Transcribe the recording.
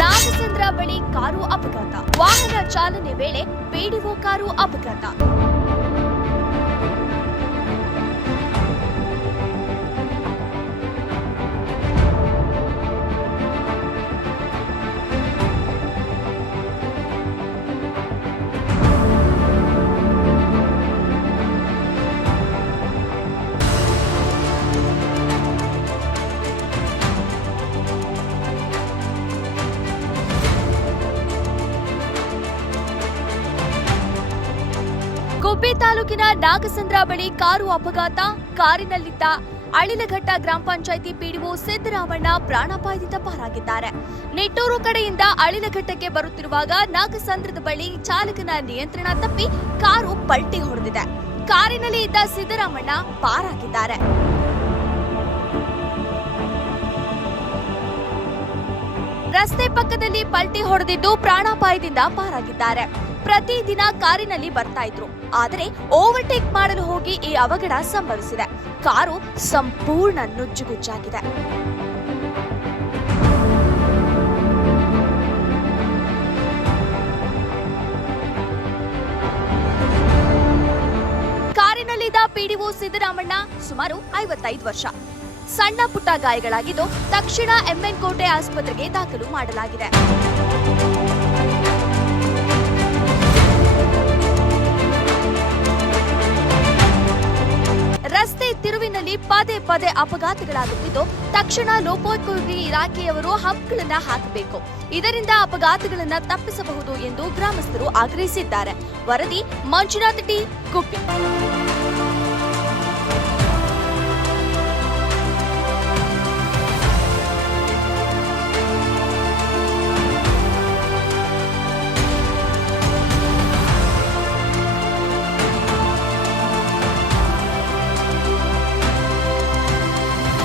ನಾಗಸಂದ್ರ ಬಳಿ ಕಾರು ಅಪಘಾತ. ವಾಹನ ಚಾಲನೆ ವೇಳೆ ಪಿಡಿಒ ಕಾರು ಅಪಘಾತ. ಗುಬ್ಬಿ ತಾಲೂಕಿನ ನಾಗಸಂದ್ರ ಬಳಿ ಕಾರು ಅಪಘಾತ. ಕಾರಿನಲ್ಲಿದ್ದ ಅಳಿಲಘಟ್ಟ ಗ್ರಾಮ ಪಂಚಾಯಿತಿ ಪಿಡಿಒ ಸಿದ್ದರಾಮಣ್ಣ ಪ್ರಾಣಾಪಾಯದಿಂದ ಪಾರಾಗಿದ್ದಾರೆ. ನಿಟ್ಟೂರು ಕಡೆಯಿಂದ ಅಳಿಲಘಟ್ಟಕ್ಕೆ ಬರುತ್ತಿರುವಾಗ ನಾಗಸಂದ್ರದ ಬಳಿ ಚಾಲಕನ ನಿಯಂತ್ರಣ ತಪ್ಪಿ ಕಾರು ಪಲ್ಟಿ ಹೊಡೆದಿದೆ. ಕಾರಿನಲ್ಲಿ ಇದ್ದ ಸಿದ್ದರಾಮಣ್ಣ ಪಾರಾಗಿದ್ದಾರೆ. ರಸ್ತೆ ಪಕ್ಕದಲ್ಲಿ ಪಲ್ಟಿ ಹೊಡೆದಿದ್ದು ಪ್ರಾಣಾಪಾಯದಿಂದ ಪಾರಾಗಿದ್ದಾರೆ. ಪ್ರತಿದಿನ ಕಾರಿನಲ್ಲಿ ಬರ್ತಾ ಇದ್ರು. ಆದರೆ ಓವರ್ಟೇಕ್ ಮಾಡಲು ಹೋಗಿ ಈ ಅವಘಡ ಸಂಭವಿಸಿದೆ. ಕಾರು ಸಂಪೂರ್ಣ ನುಜ್ಜುಗುಜ್ಜಾಗಿದೆ. ಕಾರಿನಲ್ಲಿದ್ದ ಪಿಡಿಒ ಸಿದ್ದರಾಮಣ್ಣ ಸುಮಾರು 55 ವರ್ಷ. ಸಣ್ಣ ಪುಟ್ಟ ಗಾಯಗಳಾಗಿದ್ದು ತಕ್ಷಣ ಎಂಎನ್ ಕೋಟೆ ಆಸ್ಪತ್ರೆಗೆ ದಾಖಲು ಮಾಡಲಾಗಿದೆ. ರಸ್ತೆ ತಿರುವಿನಲ್ಲಿ ಪದೇ ಪದೇ ಅಪಘಾತಗಳಾಗುತ್ತಿದ್ದು ತಕ್ಷಣ ಲೋಕೋಪಯೋಗಿ ಇಲಾಖೆಯವರು ಹಂಪ್ಗಳನ್ನ ಹಾಕಬೇಕು. ಇದರಿಂದ ಅಪಘಾತಗಳನ್ನ ತಪ್ಪಿಸಬಹುದು ಎಂದು ಗ್ರಾಮಸ್ಥರು ಆಗ್ರಹಿಸಿದ್ದಾರೆ. ವರದಿ ಮಂಜುನಾಥ್ ಟಿ, ಗುಬ್ಬಿ.